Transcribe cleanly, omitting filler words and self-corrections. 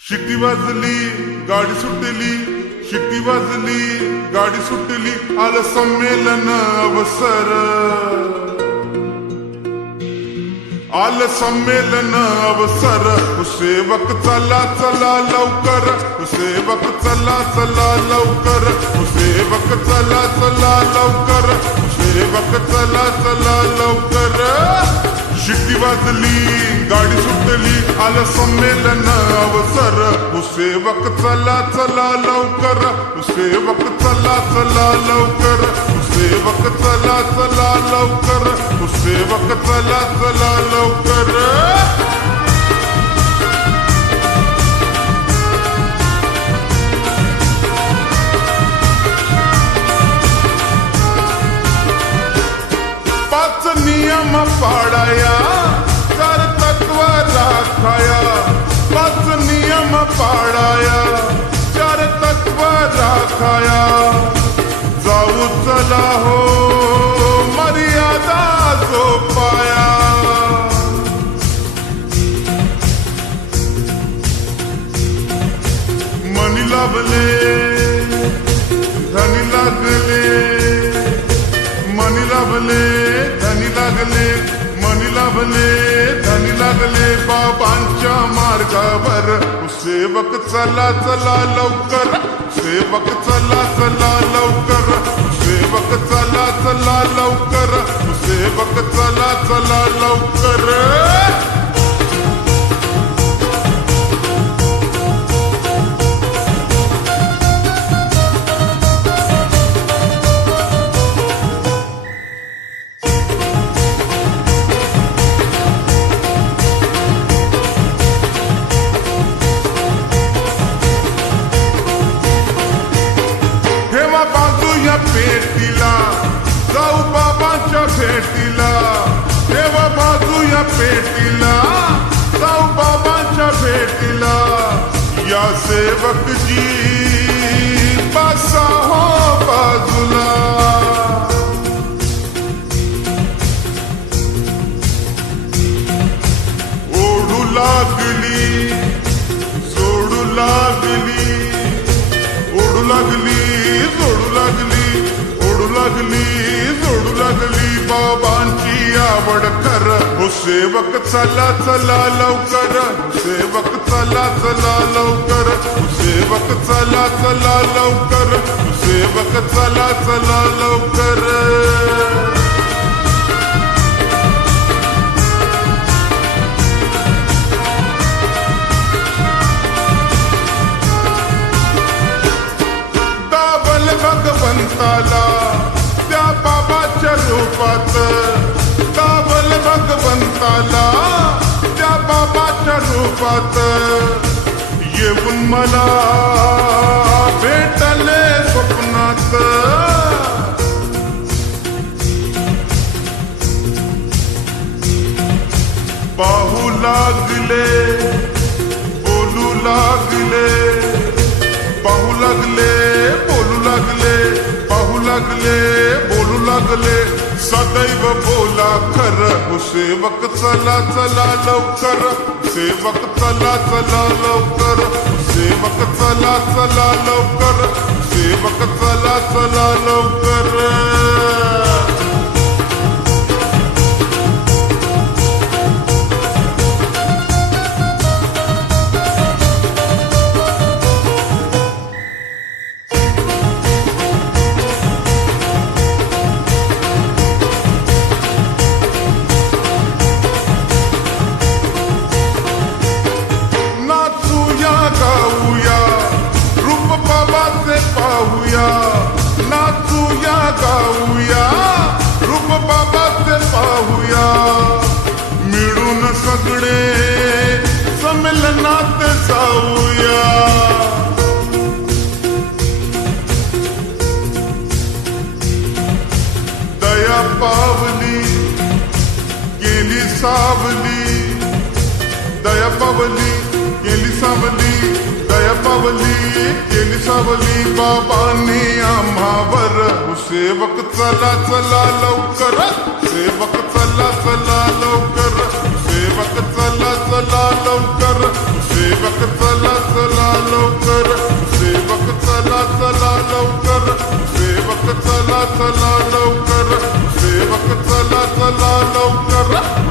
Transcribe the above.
शिट्टी वाजली गाडी सुटली, शिट्टी वाजली गाडी सुटली, आलं संमेलन अवसर, आलं संमेलन अवसर. सेवक चला चला लवकर, सेवक चला चला लवकर, सेवक चला चला लवकर, सेवक चला चला लवकर. शिट्टी वाजली गाडी सुटली, आलं संमेलन अवसर. सेवक चला चला लवकर, सेवक चला चला लवकर, सेवक चला चला लवकर, सेवक चला चला लवकर. पाच नियम पाडाया, चार तत्व राखाया, पाच नियम पाडाया, चार तत्व राखाया. जाऊ चला हो मर्यादा जोपाया. मनी लाभले धनी लागले, मनी लाभले धनी लागले, मनी लाभले धनी लागले. बाबांच्या मार्गावर सेवक चला चला लवकर, सेवक चला चला लवकर, सेवक चला चला लवकर, सेवक चला चला लवकर. पेटीला जाऊ बाबांच्या भेटीला, तेव्हा बाजू या पेटीला जाऊ बाबांच्या भेटीला. या सेवकजी बसा हो बाजूला. ओढू लागली सोडू लागली, ओढू लागली सोडू लागली, ओढू लागली जोडू लागली. बाबांची आवड कर, हो सेवक चला चला लवकर, सेवक चला चला लवकर, सेवक चला चला लवकर, सेवक चला चला लवकर. भगवंताला त्या बाबाच्या रूपात, काबल भगवंताला त्या बाबाच्या रूपात. येऊन मला भेटले स्वप्नात. पाहू लागले बोलू लागले, पाहू लागले बोलू लागले, पाहू लागले बोलू लागले. सदैव बोला खर, सेवक चला चला लवकर, सेवक चला चला लवकर, सेवक चला चला लवकर, सेवक चला चला लवकर. गाऊया रूप बाबाचे पाहूया, नाचूया गाऊया रूप बाबाचे पाहूया. मिळून सगळे संमेलनात जाऊया. दया पावली गेली सावली, दया पावली गेली सावली, दया पावली गेली सावली. बाबांनी आम्हावर सेवक चला चला लवकर, सेवक चला चला लवकर, सेवक चला चला लवकर, सेवक चला चला लवकर